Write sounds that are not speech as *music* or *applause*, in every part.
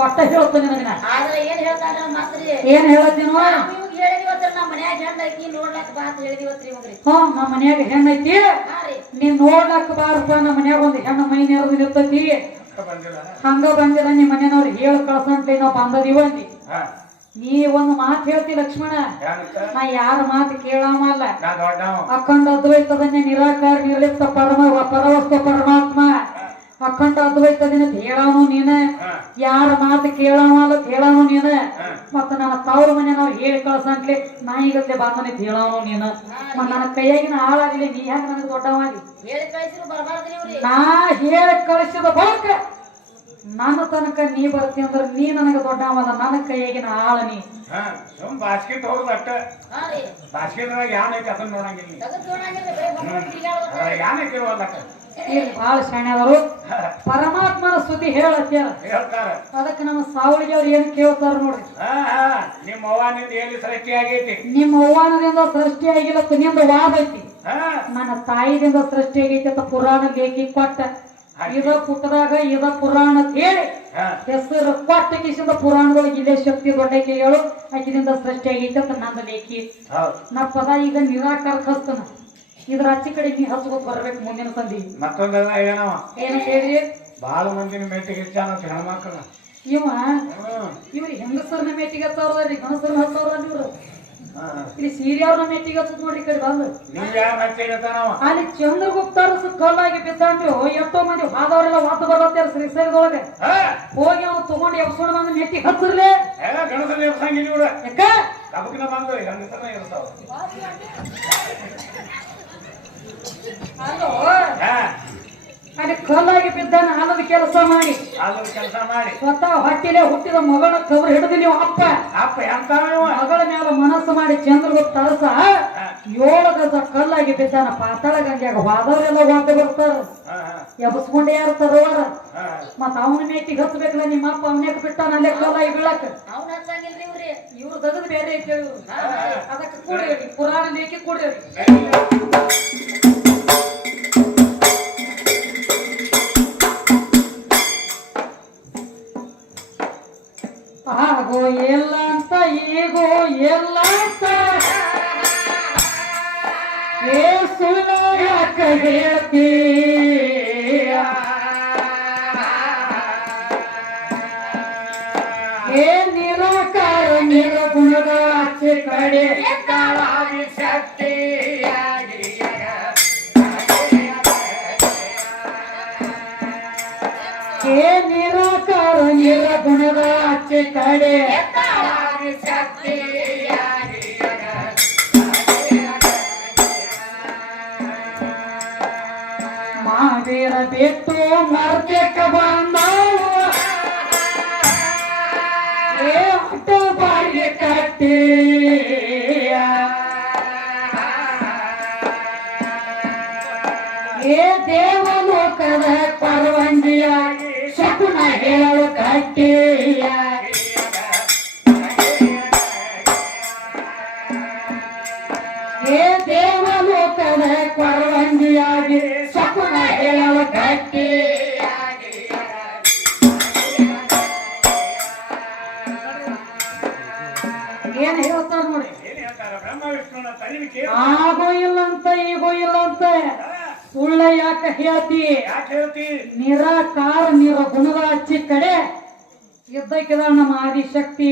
ಕೊಟ್ಟ ಹೇಳ್ತಾನೆ ನಿನಗೆ ಆದ್ರೆ ಏನ್ ಹೇಳ್ತಾರೆ ಮಾತ್ರಿ? ಏನ್ ಹೇಳತ್ತೀನೋ ನಾವು ಇವಾಗ ಹೇಳಿದಿವತ್ರಿ ನಮ್ಮ ಮನ್ಯಾಗ ಹೆಂಗ್ ಐತಿ ನೋಡ್ಲಕ್ ಬಾ ಅಂತ ಹೇಳಿದಿವತ್ರಿ ಇವಾಗ್ರಿ. ಹಾ ನಮ್ಮ ಮನ್ಯಾಗ ಹೆಣ್ಣೈತಿ ಹಾ ರೀ. ನೀನ್ ನೋಡ್ಲಕ್ ಬಾರಪ್ಪ ನಮ್ಮ ಮನ್ಯಾಗ ಒಂದ್ ಹೆಣ್ಣು ಮೈ ನೆರದು ನಿರ್ತೈತಿ ಹಂಗ ಬಂದಿಲ್ಲ ನಿಮ್ಮ ಮನೆಯವ್ರು ಹೇಳ ಕಳ್ಸಂತ ನಾವು ಬಂದದಿವ ಅಂದಿ ಹಾ. ನೀ ಒಂದ್ ಮಾತು ಹೇಳ್ತಿ ಲಕ್ಷ್ಮಣ. ನಾ ಯಾರ ಮಾತು ಕೇಳಾಮಲ್ಲ ನಾ ದೊಡ್ಡವ. ಅಖಂಡ ಅದ್ವೈತದನ್ನೇ ನಿರಾಕಾರ ನಿರ್ಲಿಪ್ತ ಪರಮ ಪರವಸ್ತ ಪರಮಾತ್ಮ. ಅಖಂಡ ಅದ್ವೈತದಿನ ಹೇಳಾನು ನೀನ. ಯಾರ ಮಾತು ಕೇಳಾಮಲ್ಲ ಹೇಳಾನು ನೀನ. ಮತ್ತ ನನ್ನ ತವ್ರ ಮನೆ ನಾವು ಹೇಳಿ ನಾ ಈಗ ಬಾಂಧನೆ ಹೇಳವನು ನೀನ. ಮತ್ತ ನನ್ನ ಕೈಯಾಗಿನ ಹಾಳಾಗಲಿ ನೀ ಹ್ಯಾಂಗ ನನಗೆ ದೊಡ್ಡವಾಗಿ? ನಾ ಹೇಳಿ ಕಳಿಸಿದ ಬಳಿಕ ನನ್ನ ತನಕ ನೀ ಬರ್ತೀನಿ ಅಂದ್ರೆ ನೀ ನನಗೆ ದೊಡ್ಡವಲ್ಲ ನನ್ನ ಕೈಯಾಗಿನ ಆಳ ನೀ. ಸುಮ್ ಬಾಸ್ಕೆಟ್ ಹೋಗುದು ಅಟ್ಟ. ಹಾ ರೀ. ಬಾಸ್ಕೆಟ್ನಾಗ ಯಾನ್ ಐತಿ ಅದನ್ನ ನೋಡಂಗಿಲ್ಲ ನೀ. ತಗದ್ ಇಲ್ಲಿ ಬಹಳ ಶಾಣ್ಯವರು *laughs* ಪರಮಾತ್ಮನ ಸ್ತುತಿ ಹೇಳ್ತಾರ. ಅದಕ್ಕೆ ನಮ್ಮ ಸಾವಳಿಗೆ ಅವ್ರು ಏನು ಕೇಳ್ತಾರ ನೋಡ್ರಿ. ಹಾ ಹಾ. ನಿಮ್ಮ ಅವ್ವ ಏನು ಸೃಷ್ಟಿ ಆಗೈತಿ? ನಿಮ್ಮ ಅವ್ವಾನದಿಂದ ಸೃಷ್ಟಿ ಆಗಿಲ್ಲ ನಿಮ್ದು ವಾದ ಐತಿ. ಹಾ. ನನ್ನ ತಾಯಿದಿಂದ ಸೃಷ್ಟಿ ಆಗೈತಿ ಅಂತ ಪುರಾಣ ಲೇಖಿ ಕೊಟ್ಟ. ಇದ ಪುಟ್ಟದಾಗ ಇದ ಪುರಾಣ ಅಂತ ಹೇಳಿ ಹೆಸರು ಕೊಟ್ಟ ಕಿಸಿಂದ ಪುರಾಣದೊಳಗೆ ಇದೇ ಶಕ್ತಿ ದೊಡ್ಡಕೆಗಳು ಆಕಿನಿಂದ ಸೃಷ್ಟಿ ಆಗೈತಿ ಅಂತ ನಂದ ಲೇಖಿ. ನಾ ಪದ ಈಗ ನಿರಾಕಾರ ಹಸ್ತನ ಇದ್ರ ಅಚ್ಚಿ ಕಡೆ ನೀ ಹಚ್ಕೋತ್ ಬರ್ಬೇಕು ಮುಂದಿನ ತಂದಿ ಮತ್ತೊಂದದ ಏನವ ಏನು ಹೇಳಿ ಬಾಳ ಮಂದಿನ ಮೆಟ್ಟಿಗೆ ಹೆಚ್ಚಾನ ಹೆಣ್ಮಕ್ಳ. ಇವ ಇವ್ರಿ ಹೆಂಗಸರ್ನ ಮೇಟಿಗೆ ಹತ್ತವ್ರಿ ಗಣಸರ್ನ ಹತ್ತವ್ರ ಇವ್ರು. ಇಲ್ಲಿ ಸೀರಿಯವ್ರನ್ನ ಮೆಟ್ಟಿಗೆ ಹಚ್ಚತ್ ನೋಡ್ರಿ ಕಡೆ ಬಂದು. ಅಲ್ಲಿ ಚಂದ್ರಗುಪ್ತಾರ ಕಲ್ಲಾಗಿ ಬಿದ್ದಾಂಡ್ರು ಎಷ್ಟೋ ಮಂದಿ ಹಾದವರೆಲ್ಲ ವಾತ ಬರತ್ತಾರ ಶ್ರೀಸರಿದೊಳಗೆ ಹೋಗಿ ಅವ್ರು ತಗೊಂಡು ಎಬ್ಸ್ಕೊಂಡು ಬಂದು ಮೆಟ್ಟಿಗೆ ಹತ್ತಿರ್ಲಿ. ಗಣಸನ ಎಬ್ಸಂಗಿಲ್ಲ ಇವ್ರ. ಯಾಕ? ಕಬಕಿನ ಬಂದು ಗಂಡಸನ ಇರ್ತಾವ ಅಲ್ಲೋ ಕಲ್ಲಾಗಿ ಬಿದ್ದಾನ ಅನ್ನೋದು ಕೆಲಸ ಮಾಡಿ. ಅದ್ರ ಕೆಲಸ ಮಾಡಿ. ಸ್ವತಃ ಹೊಟ್ಟಿಲೆ ಹುಟ್ಟಿದ ಮಗಳ ಕಬರ್ ಹಿಡಿದು ನೀವು ಅಪ್ಪ. ಅಪ್ಪ ಎಂತ ಮಗಳ ಮೇಲೆ ಮನಸ್ಸು ಮಾಡಿ ಚಂದ್ರಗುಪ್ತ ಅರಸ ಏಳು ಗಜ ಕಲ್ಲಾಗಿ ಬಿದ್ದಾನ ಪಾತಾಳ ಗಂಗೆಯಾಗ ಹೋದವರೆಲ್ಲ ವಾದ ಬರ್ತಾರ. ಎಬ್ಸ್ಕೊಂಡೇ ಇರ್ತಾರ ಹಾ. ಮತ್ತ ಅವನ ಮೇಟಿಗೆ ಹಚ್ಚಬೇಕಲ್ಲ ನಿಮ್ಮ ಅಪ್ಪ ಅವನ್ಯಾಕ ಬಿಟ್ಟಾನ ಅಲ್ಲೇ ಕಲ್ಲಾಗಿ ಬೀಳಕ್ ಅವ್ನ ಹಚ್ಚಂಗಿಲ್ರಿ ಇವ್ರಿ. ಇವ್ರ ದಗದ್ ಬೇರೆ ಐತೆ ಅದಕ್ಕೆ ಕೂಡ್ರಿ ಪುರಾಣ ಲೇಖಿ ಕೂಡ್ರಿ ಏ ಸುಳ್ಳು ಯಾಕ ಹೇಳ್ತೀಯ ಏ ನಿರಾಕಾರ ನಿರ್ಗುಣದ ಆಚೆ ಕಡೆ ಏ ನಿರಾಕಾರ ನಿರ್ಗುಣದ ಆಚೆ ಕಡೆ ಮಾವೀರ ಮರ್ಬೇಕ ಬಂದವ ಅಡ್ಡ ಬಾಯಿಗೆ ಕಟ್ಟಿ ಏ ದೇವಲೋಕದ ಪರವಂಗಿಯಾಗಿ ಶಕುನ ಹೇಳು ಕಟ್ಟಿಯ ಸುಳ್ಳ ಯಾಕ ಹೇಳ್ತಿ? ಯಾಕೆ ಹೇಳ್ತಿ? ನಿರಾಕಾರ ನಿರ ಗುಣದ ಹಚ್ಚಿ ಕಡೆ ಇದ್ದಕ್ಕಿದ ನಮ್ಮ ಆದಿಶಕ್ತಿ.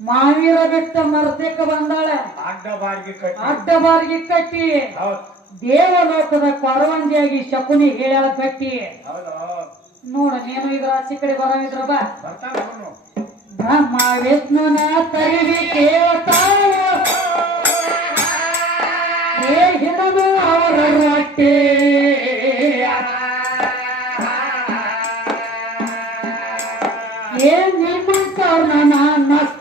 ಮಾವೀರ ಬಿಟ್ಟ ಮರ್ದಕ್ಕ ಬಂದಾಳೆ. ಅಡ್ಡ ಬಾರಿಗೆ ಕಟ್ಟಿ. ಅಡ್ಡ ಬಾರ್ಗಿ ಕಟ್ಟಿ. ದೇವಲೋಕದ ಕೊರವಂಜಿಯಾಗಿ ಶಕುನಿ ಹೇಳ ಕಟ್ಟಿ ನೋಡ ನೀನು ಇದ್ರ ಆಚೆ ಕಡೆ ಬರೋದ್ರ ಬಾ. ಬ್ರಹ್ಮ ವಿಷ್ಣುನ ತರಿವಿ ಕೇಳ್ತಾವ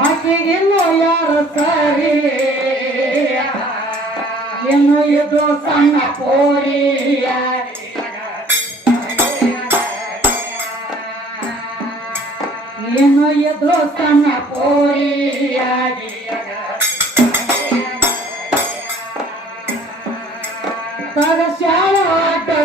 ಆಕೆಗಿನ್ನು ಯಾರು ಸರಿ ಇನ್ನು ಇದು ಸಣ್ಣ ಪೋರಿಯಾಗಿ ಇನ್ನು ಇದು ಸಣ್ಣ ಪೋರಿಯಾಗಿ ತಗಸ್ಯಾಳ ಆಟ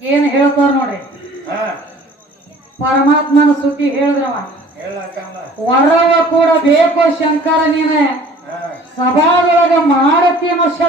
ಏನ್ ಹೇಳ್ತಾರ ನೋಡ್ರಿ ಪರಮಾತ್ಮನ ಸುದ್ದಿ ಹೇಳಿದ್ರವ. ವರವ ಕೂಡ ಬೇಕು ಶಂಕರ ನೀನ. ಸಭಾದೊಳಗ ಮಾಡತಿ ಶರ